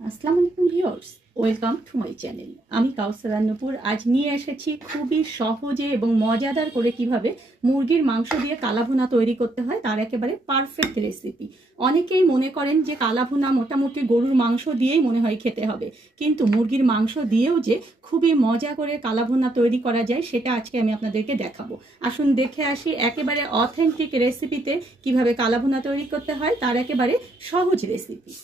আসসালামু আলাইকুম viewers, welcome to my channel. আমি কাউসার নূপুর আজ নিয়ে এসেছি খুবই সহজে এবং মজাদার করে কিভাবে মুরগির মাংস দিয়ে কালাভুনা তৈরি করতে হয় তার একেবারে পারফেক্ট রেসিপি। অনেকেই মনে করেন যে কালাভুনা মোটামুটি গরুর মাংস দিয়েই মনে হয় খেতে হবে, কিন্তু মুরগির মাংস দিয়েও যে খুবই মজা করে কালাভুনা তৈরি করা যায় সেটা আজকে আমি আপনাদেরকে দেখাবো। আসুন দেখে আসি একেবারে অথেন্টিক রেসিপিতে কিভাবে কালাভুনা তৈরি করতে হয় তার একেবারে সহজ রেসিপি।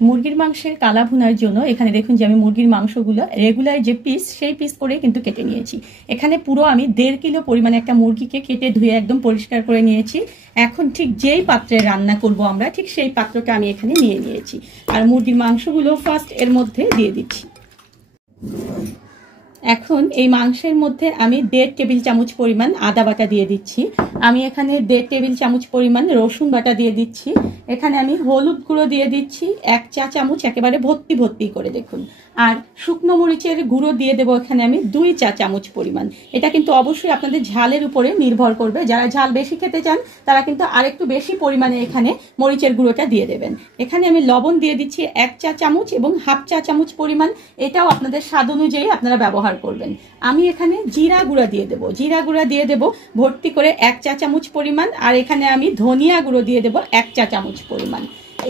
মুরগির মাংসের কালা ভুনার জন্য এখানে দেখুন যে আমি মুরগির মাংসগুলো রেগুলার যে পিস সেই পিস করে কিন্তু কেটে নিয়েছি। এখানে পুরো আমি 1.5 কিলো পরিমাণে একটা মুরগিকে কেটে ধুয়ে একদম পরিষ্কার করে নিয়েছি। এখন ঠিক যেই পাত্রে রান্না করব আমরা ঠিক সেই পাত্রটা আমি এখানে নিয়ে নিয়েছি। আর মুরগির মাংসগুলো ফার্স্ট এর মধ্যে দিয়ে দিচ্ছি। এখন এই মাংসের মধ্যে আমি 1.5 টেবিল চামচ পরিমাণ আদা বাটা দিয়ে দিচ্ছি। আমি এখানে 1.5 টেবিল চামচ পরিমাণ রসুন বাটা দিয়ে দিচ্ছি। এখানে আমি হলুদ গুঁড়ো দিয়ে দিচ্ছি 1 চা চামচ, একেবারে ভর্তি ভর্তি করে দেখুন। আর শুকনো মরিচের গুঁড়ো দিয়ে দেবো এখানে আমি 2 চা চামচ পরিমাণ। এটা কিন্তু অবশ্যই আপনাদের ঝালের উপরে নির্ভর করবে। যারা ঝাল বেশি খেতে চান তারা কিন্তু আরেকটু বেশি পরিমাণে এখানে মরিচের গুঁড়োটা দিয়ে দেবেন। এখানে আমি লবণ দিয়ে দিচ্ছি 1 চা চামচ এবং 1/2 চা চামচ পরিমাণ। এটাও আপনাদের স্বাদ অনুযায়ী আপনারা ব্যবহার করবেন। আমি এখানে জিরা গুঁড়া দিয়ে দেবো। জিরা গুঁড়া দিয়ে দেবো ভর্তি করে 1 চা চামচ পরিমাণ। আর এখানে আমি ধনিয়া গুঁড়ো দিয়ে দেবো 1 চা চামচ পরিমাণ।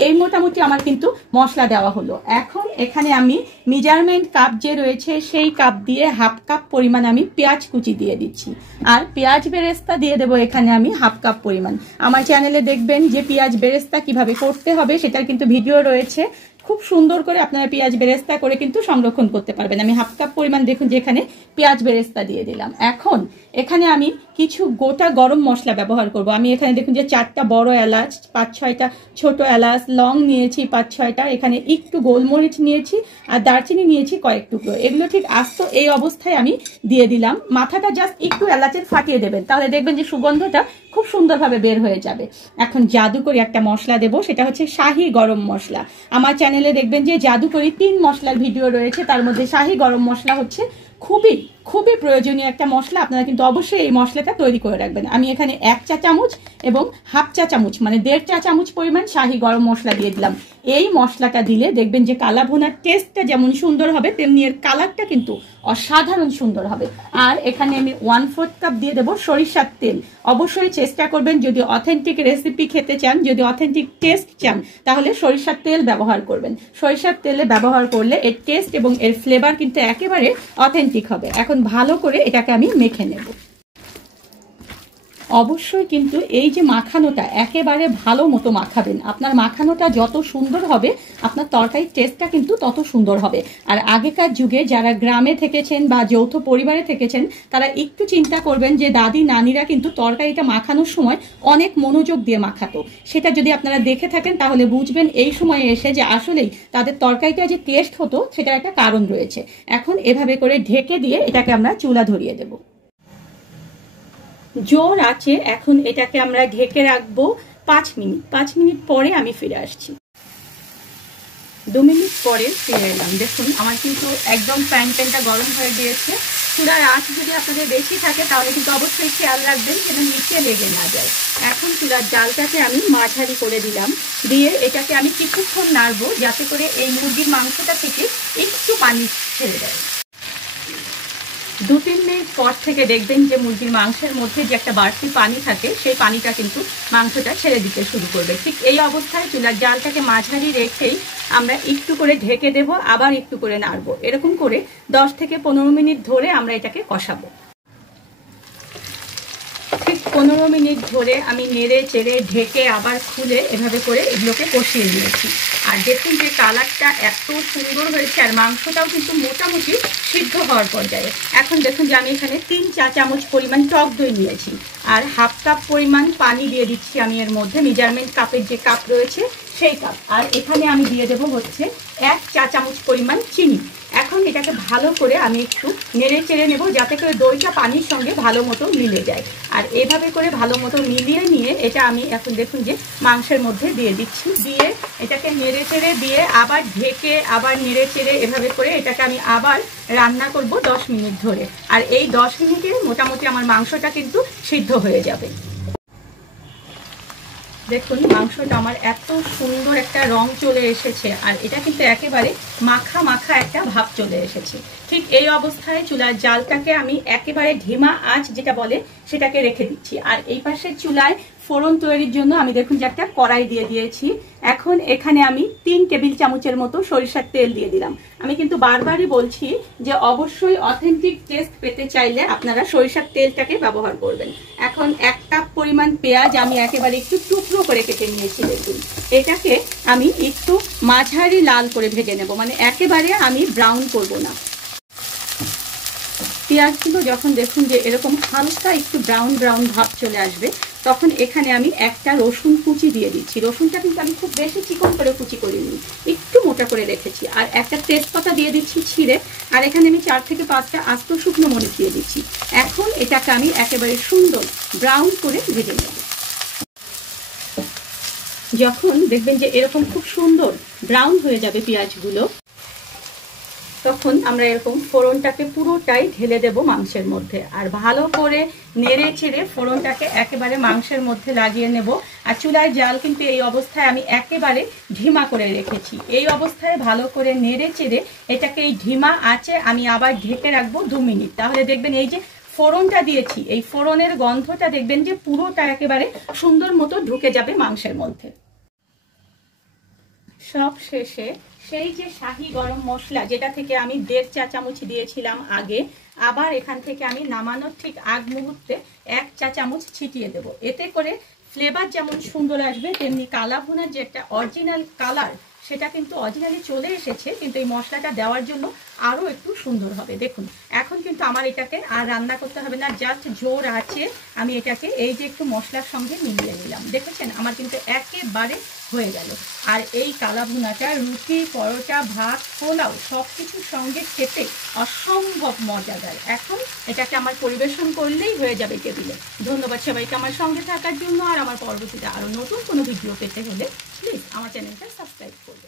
এই মোটামুটি আমার কিন্তু মশলা দেওয়া হলো। এখন এখানে আমি মেজারমেন্ট কাপ যে রয়েছে সেই কাপ দিয়ে 1/2 কাপ পরিমাণ আমি পেঁয়াজ কুচি দিয়ে দিচ্ছি। আর পেঁয়াজ বেরেস্তা দিয়ে দেবো এখানে আমি 1/2 কাপ পরিমাণ। আমার চ্যানেলে দেখবেন যে পেঁয়াজ বেরেস্তা কিভাবে করতে হবে সেটার কিন্তু ভিডিও রয়েছে। খুব সুন্দর করে আপনারা পেঁয়াজ বেরেস্তা করে কিন্তু সংরক্ষণ করতে পারবেন। আমি 1/2 কাপ পরিমাণ দেখুন যে এখানে পেঁয়াজ বেরেস্তা দিয়ে দিলাম। এখন এখানে আমি কিছু গোটা গরম মশলা ব্যবহার করব। আমি এখানে দেখুন যে 4টা বড় এলাচ, 5-6টা ছোট এলাচ, লং নিয়েছি 5-6টা, এখানে একটু গোলমরিচ নিয়েছি আর দারচিনি নিয়েছি কয়েক টুকরো। এগুলো ঠিক আস্ত এই অবস্থায় আমি দিয়ে দিলাম। মাথাটা জাস্ট একটু এলাচের ফাটিয়ে দেবেন, তাহলে দেখবেন যে সুগন্ধটা খুব সুন্দরভাবে বের হয়ে যাবে। এখন জাদুকরি একটা মশলা দেব, সেটা হচ্ছে শাহি গরম মশলা। আমার চ্যানেলে দেখবেন যে জাদুকরি 3 মশলার ভিডিও রয়েছে, তার মধ্যে শাহি গরম মশলা হচ্ছে খুবই খুবই প্রয়োজনীয় একটা মশলা। আপনারা কিন্তু অবশ্যই এই মশলাটা তৈরি করে রাখবেন। আমি এখানে 1 চা চামচ এবং 1/2 চা চামচ মানে 1.5 চা চামচ পরিমাণ শাহি গরম মশলা দিয়ে দিলাম। এই মশলাটা দিলে দেখবেন যে কালা ভুনার টেস্টটা যেমন সুন্দর হবে তেমনি এর কালারটা কিন্তু অসাধারণ সুন্দর হবে। আর এখানে আমি 1/4 কাপ দিয়ে দেবো সরিষার তেল। অবশ্যই চেষ্টা করবেন যদি অথেন্টিক রেসিপি খেতে চান, যদি অথেন্টিক টেস্ট চান, তাহলে সরিষার তেল ব্যবহার করবেন। সরিষার তেলে ব্যবহার করলে এর টেস্ট এবং এর ফ্লেভার কিন্তু একেবারে অথেন্টিক হবে। এখন ভালো করে এটাকে আমি মেখে নেব। অবশ্যই কিন্তু এই যে মাখানোটা একেবারে ভালো মতো মাখাবেন। আপনার মাখানোটা যত সুন্দর হবে আপনার তরকারির টেস্টটা কিন্তু তত সুন্দর হবে। আর আগেকার যুগে যারা গ্রামে থেকেছেন বা যৌথ পরিবারে থেকেছেন তারা একটু চিন্তা করবেন যে দাদি নানিরা কিন্তু তরকারিটা মাখানোর সময় অনেক মনোযোগ দিয়ে মাখাতো। সেটা যদি আপনারা দেখে থাকেন তাহলে বুঝবেন এই সময়ে এসে যে আসলেই তাদের তরকারিটা যে টেস্ট হতো সেটার একটা কারণ রয়েছে। এখন এভাবে করে ঢেকে দিয়ে এটাকে আমরা চুলা ধরিয়ে দেব। জোর আছে এখন এটাকে আমরা ঢেকে রাখবো 5 মিনিট। 5 মিনিট পরে আমি ফিরে আসছি। 2 মিনিট পরে ফিরে এলাম। দেখুন আমার কিন্তু একদম প্যানটা গরম হয়ে গিয়েছে। চুলার আঁচ যদি আপনাদের বেশি থাকে তাহলে কিন্তু অবশ্যই খেয়াল রাখবেন যেন নিচে লেগে না যায়। এখন চুলার জালটাকে আমি মাঝারি করে দিলাম, দিয়ে এটাকে আমি কিছুক্ষণ নাড়বো যাতে করে এই মুরগির মাংসটা থেকে একটু পানি ছেড়ে দেয়। 2-3 মিনিট পর থেকে দেখবেন যে মুরগির মাংসের মধ্যে যে একটা বাড়তি পানি থাকে সেই পানিটা কিন্তু মাংসটা ছেড়ে দিতে শুরু করবে। ঠিক এই অবস্থায় চুলার জালটাকে মাঝারি রেখেই আমরা একটু করে ঢেকে দেব, আবার একটু করে নাড়বো। এরকম করে 10 থেকে 15 মিনিট ধরে আমরা এটাকে কষাবো। ঠিক 15 মিনিট ধরে আমি নেড়ে চেড়ে ঢেকে আবার খুলে এভাবে করে এগুলোকে কষিয়ে নিয়েছি। আর দেখুন যে কালারটা এত সুন্দর হয়েছে আর মাংসটাও কিন্তু মোটামুটি সিদ্ধ হওয়ার পর্যায়ে। এখন দেখুন যে আমি এখানে 3 চা চামচ পরিমাণ টক দই নিয়েছি আর 1/2 কাপ পরিমাণ পানি দিয়ে দিচ্ছি আমি এর মধ্যে। মেজারমেন্ট কাপের যে কাপ রয়েছে সেই কাপ। আর এখানে আমি দিয়ে দেবো হচ্ছে 1 চা চামচ পরিমাণ চিনি। এখন এটাকে ভালো করে আমি একটু নেড়ে চেড়ে নেব যাতে করে দইটা পানির সঙ্গে ভালো মতো মিলে যায়। আর এভাবে করে ভালো মতো মিলিয়ে নিয়ে এটা আমি এখন দেখুন যে মাংসের মধ্যে দিয়ে দিচ্ছি। দিয়ে এটাকে নেড়ে চেড়ে দিয়ে আবার ঢেকে আবার নেড়ে চেড়ে এভাবে করে এটাকে আমি আবার রান্না করব 10 মিনিট ধরে। আর এই 10 মিনিটে মোটামুটি আমার মাংসটা কিন্তু সিদ্ধ হয়ে যাবে। দেখুন মাংসটা আমার এত সুন্দর একটা রং চলে এসেছে, আর এটা কিন্তু একেবারে মাখা মাখা একটা ভাব চলে এসেছে। ঠিক এই অবস্থায় চুলার জালটাকে আমি একেবারে ধিমা আঁচ যেটা বলে সেটাকে রেখে দিচ্ছি। আর এই পাশের চুলায় ফোড়ন তৈরির জন্য আমি দেখুন যে একটা কড়াই দিয়ে দিয়েছি। এখন এখানে আমি 3 টেবিল চামচের মতো সরিষার তেল দিয়ে দিলাম। আমি কিন্তু বারবারই বলছি যে অবশ্যই অথেন্টিক টেস্ট পেতে চাইলে আপনারা সরিষার তেলটাকে ব্যবহার করবেন। এখন 1 কাপ পরিমাণ পেঁয়াজ আমি একেবারে একটু টুকরো করে কেটে নিয়েছি। দেখুন এটাকে আমি একটু মাঝারি লাল করে ভেজে নেব, মানে একেবারে আমি ব্রাউন করব না। পেঁয়াজগুলো যখন দেখুন যে এরকম হালকা একটু ব্রাউন ব্রাউন ভাব চলে আসবে, তখন এখানে আমি একটা রসুন কুচি দিয়ে দিচ্ছি। রসুনটা কিন্তু আমি খুব বেশি চিকন করে কুচি করিনি, একটু মোটা করে রেখেছি। আর একটা তেজপাতা দিয়ে দিচ্ছি ছিঁড়ে, আর এখানে আমি 4 থেকে 5টা আস্ত শুকনো মরিচ দিয়ে দিচ্ছি। এখন এটাকে আমি একেবারে সুন্দর ব্রাউন করে ভেজে নেব। যখন দেখবেন যে এরকম খুব সুন্দর ব্রাউন হয়ে যাবে পেঁয়াজগুলো, তখন আমরা এরকম ফোড়নটাকে পুরোটাই ঢেলে দেব মাংসের মধ্যে, আর ভালো করে নেড়ে চেড়ে ফোড়নটাকে একেবারে মাংসের মধ্যে লাগিয়ে নেব। আর চুলার জাল কিন্তু এই অবস্থায় আমি একেবারে ধিমা করে রেখেছি। এই অবস্থায় ভালো করে নেড়ে চেড়ে এটাকে এই ধিমা আঁচে আমি আবার ঢেকে রাখবো 2 মিনিট। তাহলে দেখবেন এই যে ফোড়নটা দিয়েছি, এই ফোড়নের গন্ধটা দেখবেন যে পুরোটা একেবারে সুন্দর মতো ঢুকে যাবে মাংসের মধ্যে। সব শেষে সেই যে শাহি গরম মশলা যেটা থেকে আমি 1.5 চা চামচ দিয়েছিলাম আগে, আবার এখান থেকে আমি নামানোর ঠিক আগ মুহূর্তে 1 চা চামচ ছিটিয়ে দেব। এতে করে ফ্লেভার যেমন সুন্দর আসবে, তেমনি কালা ভুনার যে একটা অরিজিনাল কালার সেটা কিন্তু অরিজিনালি চলে এসেছে, কিন্তু এই মশলাটা দেওয়ার জন্য আরও একটু সুন্দর হবে। দেখুন এখন কিন্তু আমার এটাকে আর রান্না করতে হবে না, জাস্ট জোর আছে আমি এটাকে এই যে একটু মশলার সঙ্গে মিলিয়ে নিলাম। দেখেছেন আমার কিন্তু একেবারে হয়ে গেল। আর এই কালা ভুনাটা রুটি, পরোটা, ভাত, পোলাও সব কিছুর সঙ্গে খেতে অসম্ভব মজাদার। এখন এটাকে আমার পরিবেশন করলেই হয়ে যাবে টেবিলে। ধন্যবাদ সবাইকে আমার সঙ্গে থাকার জন্য। আর আমার পরবর্তীতে আরও নতুন কোনো ভিডিও পেতে হলে প্লিজ আমার চ্যানেলটা সাবস্ক্রাইব করুন।